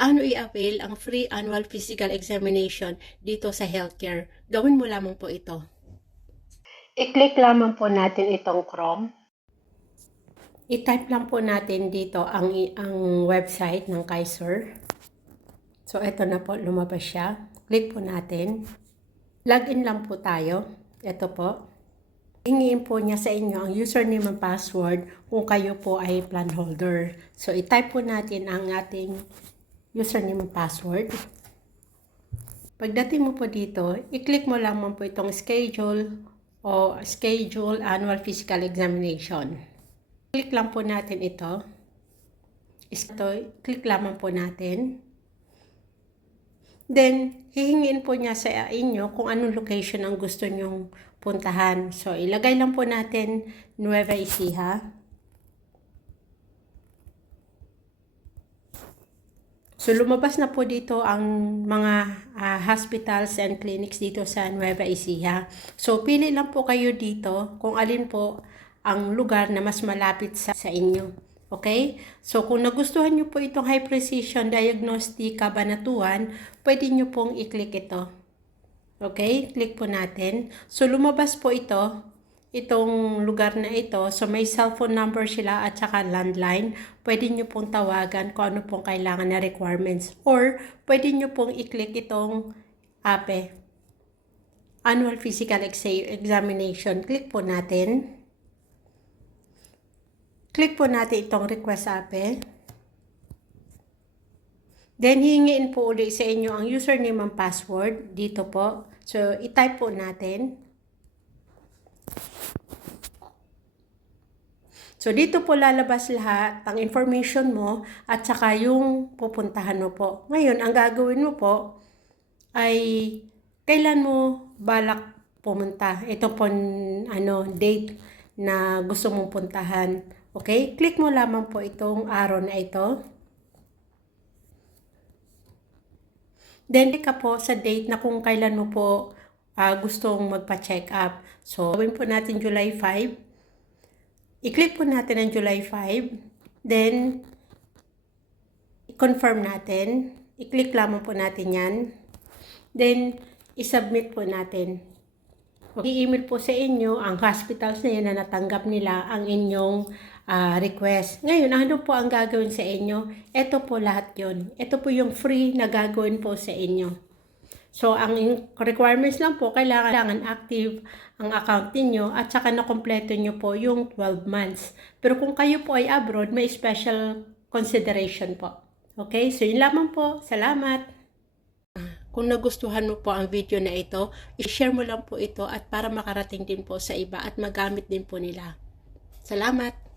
Ano i-avail ang free annual physical examination dito sa healthcare? Gawin mo lamang po ito. I-click lamang po natin itong Chrome. I-type lang po natin dito ang website ng Kaiser. So, ito na po, lumabas siya. Click po natin. Login lang po tayo. Ito po. Hingiin po niya sa inyo ang username and password kung kayo po ay plan holder. So, i-type po natin ang ating username and password. Pagdating mo po dito, i-click mo lamang po itong schedule o schedule annual physical examination. Click lang po natin ito. Click lamang po natin. Then, hihingin po niya sa inyo kung anong location ang gusto nyong puntahan. So, ilagay lang po natin Nueva Ecija. So, lumabas na po dito ang mga hospitals and clinics dito sa Nueva Ecija. So, pili lang po kayo dito kung alin po ang lugar na mas malapit sa inyo. Okay? So, kung nagustuhan nyo po itong high precision diagnostic kabanatuan, pwede nyo pong i-click ito. Okay? Click po natin. So, lumabas po itong lugar na ito. So, may cellphone number sila at saka landline. Pwede nyo pong tawagan kung ano pong kailangan na requirements. Or, pwede nyo pong i-click itong APE. Annual Physical Examination. Click po natin. Click po natin itong request APE. Then, hihingiin po ulit sa inyo ang username and password. Dito po. So, i-type po natin. So, dito po lalabas lahat ang information mo at saka yung pupuntahan mo po. Ngayon, ang gagawin mo po ay kailan mo balak pumunta. Ito po date na gusto mong puntahan. Okay? Click mo lamang po itong arrow na ito. Then, click ka po sa date na kung kailan mo po gustong magpa-check up. So, gawin po natin July 5. I-click po natin ang July 5. Then, i-confirm natin. I-click lamang po natin yan. Then, i-submit po natin. I-email po sa inyo ang hospitals na yan na natanggap nila ang inyong request. Ngayon, ano po ang gagawin sa inyo? Ito po lahat yun. Ito po yung free na gagawin po sa inyo. So, ang requirements lang po, kailangan active ang account niyo at saka na-kompleto nyo po yung 12 months. Pero kung kayo po ay abroad, may special consideration po. Okay? So, yun lamang po. Salamat! Kung nagustuhan mo po ang video na ito, i-share mo lang po ito at para makarating din po sa iba at magamit din po nila. Salamat!